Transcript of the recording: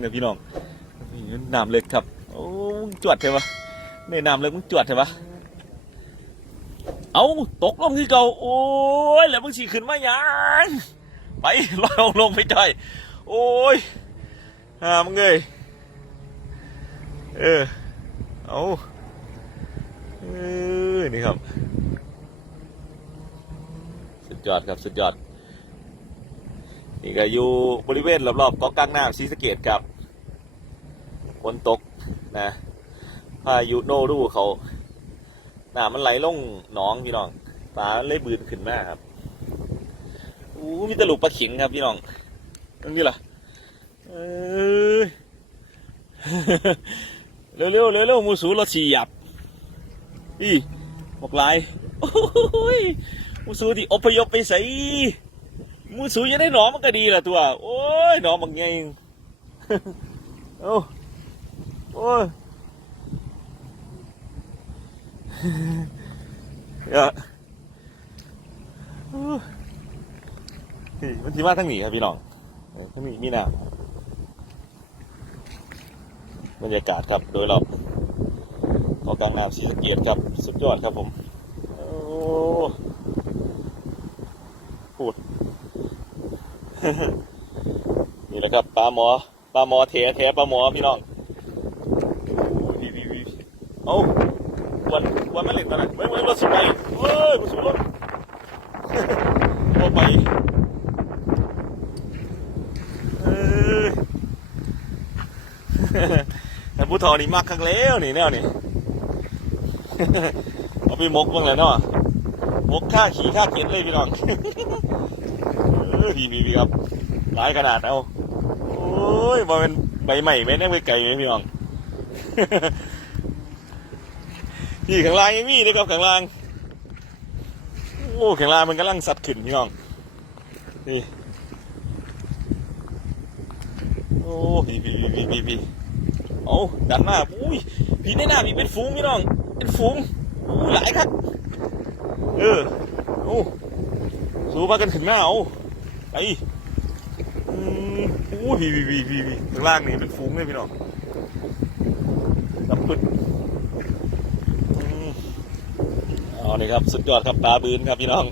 เนี่ยพี่น้องน้ำเล็กครับ โอ้จวดใช่ปะเนี่ยน้ำเล็กมึงจวดใช่ปะเอาตกลงที่เก่า โอ้ย แล้วมึงฉีขึ้นมายังไปลอยลงไปจ่อยโอ้ยอ่ามึงเอ้ยเออ เอาเออนี่ครับ สุดยอดครับ สุดยอด นี่ก็อยู่บริเวณรอบๆเกาะกลางน้ำศรีสเกดครับ ฝนตกนะพายุโนรูเขาน้ำมันไหลลงหนองพี่น้องปลาเลยบืนขึ้นมาครับอู้มีตลุกปลาขิงครับพี่น้องตรงนี้ล่ะเอ้ยเร็วๆเร็วๆเร็วมูสูรถฉีหยับอีบอกลายโอ้ยมูสูที่อพยพไปใส่มูสูยังได้หนอมันก็ดีละตัว โอ้ยหนอมันไงโอ้ โอ้ยเอะโอ้ยนี่มันที่มาทั้งหนีครับพี่น้องทั้งหนีมีน้ำบรรยากาศครับโดยรอบขอกลางน้ำสีสเกียรครับ สุดยอดครับผมโอ้พูด นี่แหละครับปลาหมอปลาหมอเทแท้ปลาหมอพี่น้อง เอาวันวันไม่เล่นตอนนั้นเว้ยเว้ยรถสุดไปเว้ยรถสุดรถโอ้ไปเอ้ยแต่ผู้ทอนี่มากครั้งแล้วนี่แนวนี่เอาไปมกบ้างเลยเนาะมกค่าขี่ค่าเข็นเลยพี่น้องเออดีดีดีครับหลายขนาดเอาโอ้ยมาเป็นใบใหม่แม่นยังไปไกลไหมพี่น้อง พี่ข้างล่างยังมีเลยครับข้างล่าง โอ้ข้างล่างมันกำลังสัดขึ้นพี่น้อง นี่ โอ้พี่พี่พี่พี่พี่เอาดันมาอุ้ยพี่ในหน้าพี่เป็นฝูงพี่น้อง เป็นฝูงอู้หลายครับ เออ โอ้สู้มากันถึงหน้าเอาไปอืมโอ้พี่พี่พี่พี่ข้างล่างนี่เป็นฝูงเลยพี่น้องดับปึด เอาเลยครับ สุดยอดครับปลาบืนครับพี่น้อง